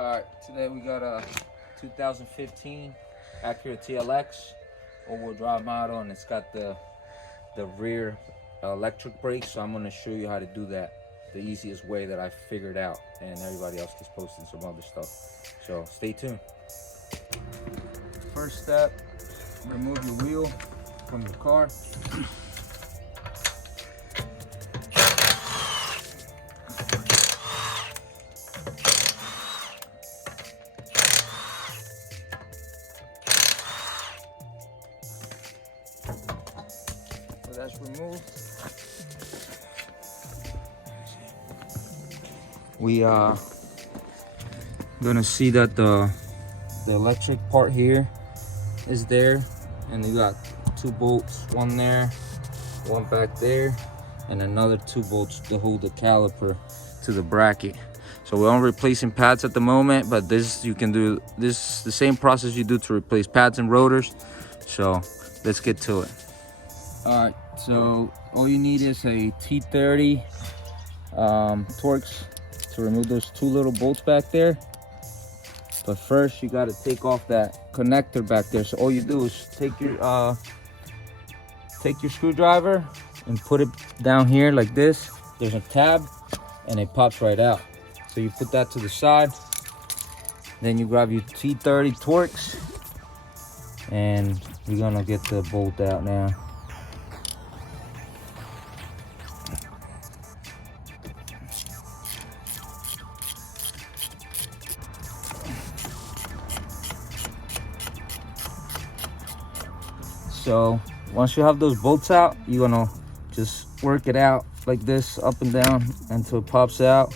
Alright, today we got a 2015 Acura TLX all-wheel drive model, and it's got the rear electric brakes. So I'm going to show you how to do that the easiest way that I figured out, and everybody else is posting some other stuff. So stay tuned. First step, remove your wheel from your car. So that's removed. We are gonna see that the electric part here is there, and you got 2 bolts, one there, one back there, and another 2 bolts to hold the caliper to the bracket. So we're on replacing pads at the moment, but this you can do this the same process you do to replace pads and rotors. So let's get to it. All right, so all you need is a T30 Torx to remove those 2 little bolts back there. But first you got to take off that connector back there. So all you do is take your screwdriver and put it down here like this. There's a tab and it pops right out. So you put that to the side. Then you grab your T30 Torx, and we're gonna get the bolt out now. So once you have those bolts out, you're gonna just work it out like this, up and down, until it pops out,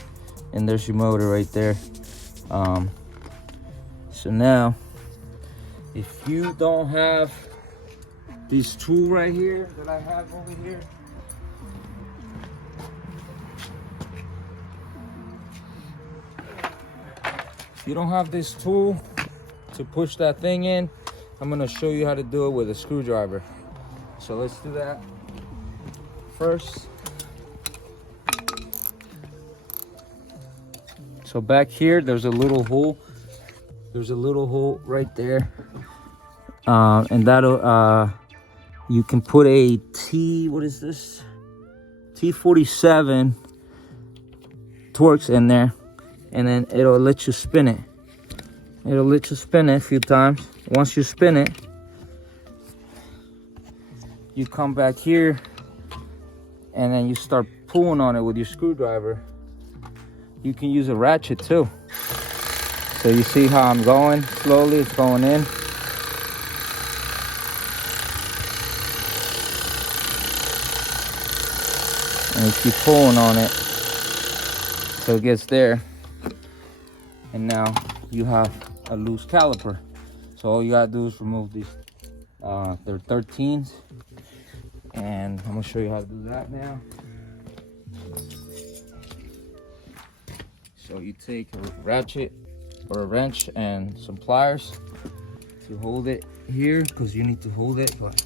and there's your motor right there. So now, if you don't have this tool right here that I have over here, if you don't have this tool to push that thing in, I'm gonna show you how to do it with a screwdriver. So let's do that first. So back here, there's a little hole. There's a little hole right there, and that'll you can put a T47 Torx in there, and then it'll let you spin it. It'll let you spin it a few times. Once you spin it, you come back here, and then you start pulling on it with your screwdriver. You can use a ratchet too. So you see how I'm going slowly, it's going in. And you keep pulling on it so it gets there. And now you have a loose caliper. So all you gotta do is remove these, they're 13s. And I'm gonna show you how to do that now. So you take a ratchet or a wrench and some pliers to hold it here, because you need to hold it. But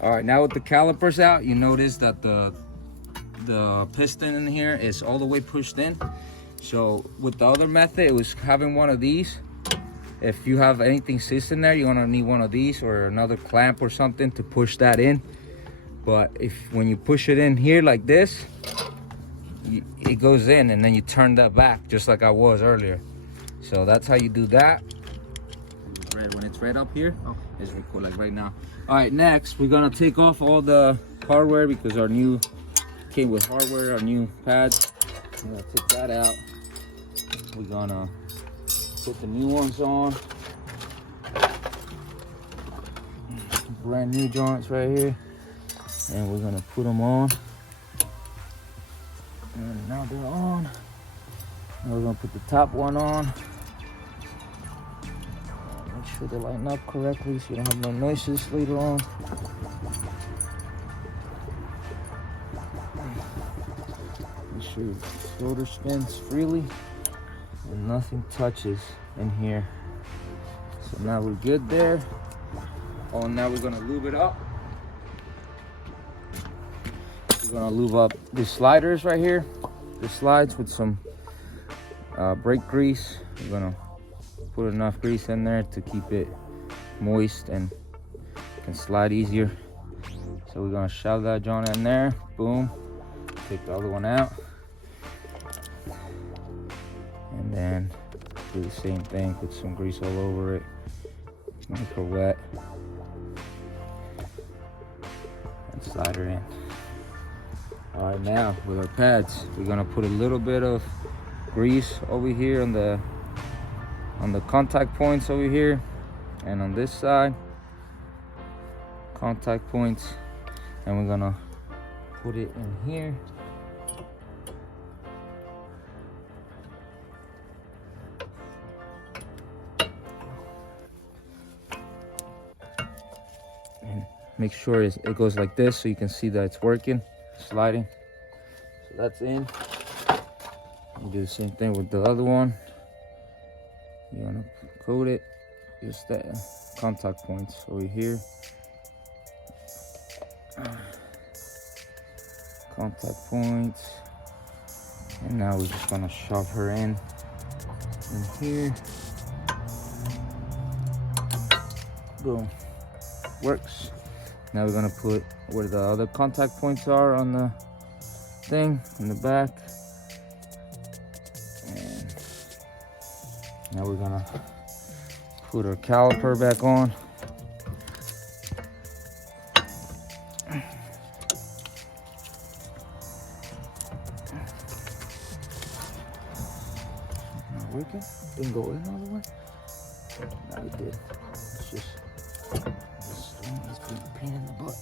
all right, now with the calipers out, you notice that the piston in here is all the way pushed in. So with the other method, it was having one of these. If you have anything sits in there, you're gonna need one of these or another clamp or something to push that in. But when you push it in here like this, it goes in, and then you turn that back just like I was earlier. So that's how you do that. When it's right up here, it's really cool, like right now. All right, next we're gonna take off all the hardware, because our new came with hardware, our new pads. I'm gonna take that out. We're gonna put the new ones on. Brand new joints right here, and we're gonna put them on. And now they're on. Now we're gonna put the top one on. Make sure they line up correctly so you don't have no noises later on. Make sure your rotor spins freely and nothing touches in here. So now we're good there. Oh, now we're gonna lube it up. We're gonna lube up the sliders right here. The slides with some brake grease. We're gonna put enough grease in there to keep it moist and can slide easier. So we're gonna shove that joint in there. Boom. Take the other one out. And then do the same thing. Put some grease all over it. Make her wet. And slide her in. All right, now with our pads, we're gonna put a little bit of grease over here on the contact points over here, and on this side, contact points, and we're gonna put it in here. And make sure it goes like this so you can see that it's working. Sliding. So that's in. You do the same thing with the other one. You want to coat it. Just that contact points over here. Contact points. And now we're just gonna shove her in here. Boom. Works. Now we're gonna put where the other contact points are on the thing in the back. And now we're gonna put our caliper back on. Not working? Didn't go in all the way? No, it did. It's just this big pain in the butt.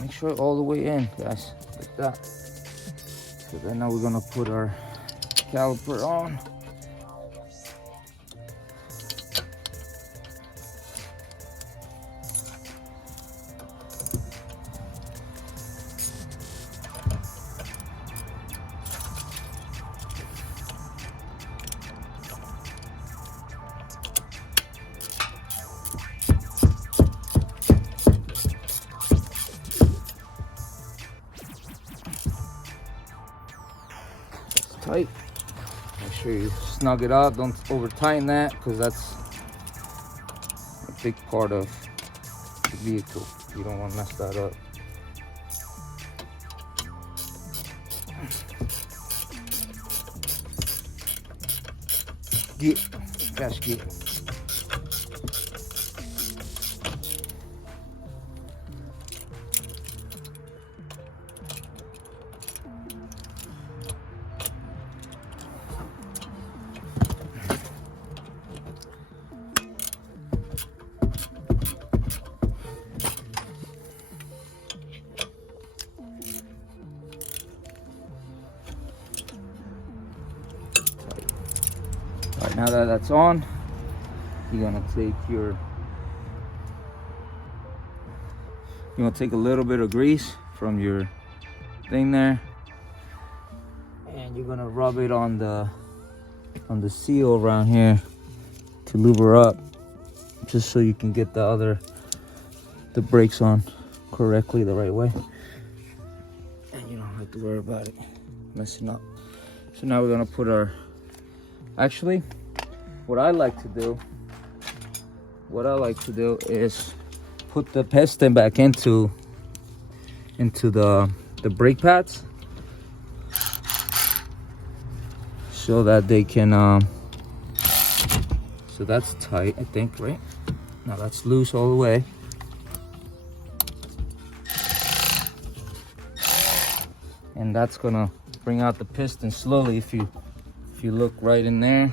Make sure all the way in, guys, like that. So then now we're gonna put our caliper on. Tight. Make sure you snug it up. Don't over tighten that, because that's a big part of the vehicle. You don't want to mess that up. Get, gosh, get. Alright, now that that's on, you're gonna take a little bit of grease from your thing there, and you're gonna rub it on the seal around here to lube her up, just so you can get the brakes on correctly the right way, and you don't have to worry about it messing up. So now we're gonna put our, actually, what I like to do is put the piston back into the brake pads, so that they can so that's tight, I think, right? Now that's loose all the way. And that's gonna bring out the piston slowly. If you look right in there,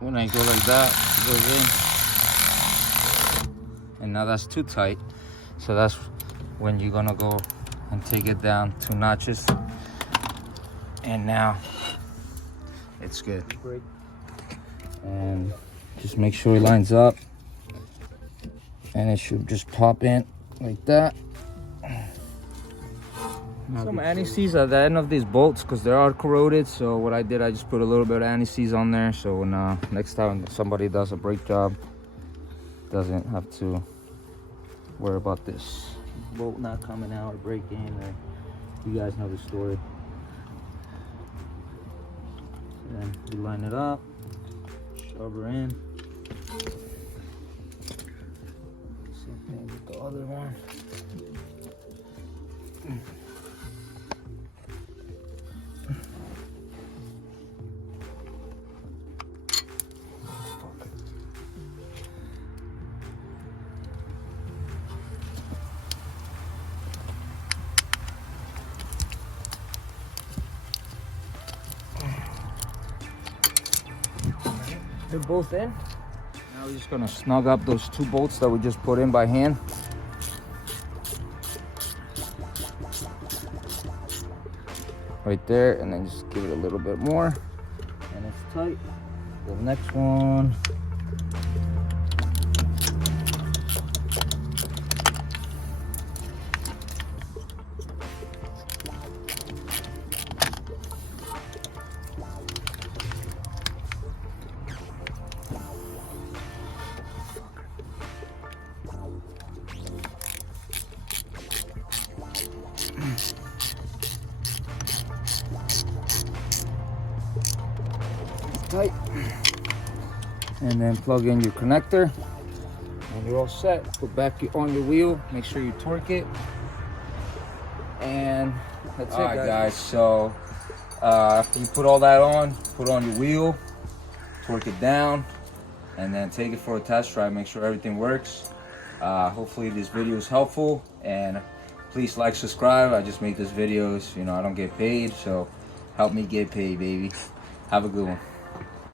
when I go like that, it goes in. And now that's too tight, so that's when you're gonna go and take it down 2 notches, and now it's good. And just make sure it lines up, and it should just pop in like that. Some anti-seize at the end of these bolts, because they are corroded. So what I did, I just put a little bit of anti-seize on there, so when next time somebody does a brake job, doesn't have to worry about this bolt not coming out or breaking, or you guys know the story. Then we line it up, shove her in. Same thing with the other one. They're both in. Now we're just gonna snug up those 2 bolts that we just put in by hand. Right there, and then just give it a little bit more. And it's tight. The next one. Tight, and then plug in your connector and you're all set. Put back on your wheel, make sure you torque it, and that's it, guys. So after you put all that on, put on your wheel, torque it down, and then take it for a test drive. Make sure everything works. Hopefully this video is helpful, and please like, subscribe. I just make these videos, you know, I don't get paid, so help me get paid, baby. Have a good one.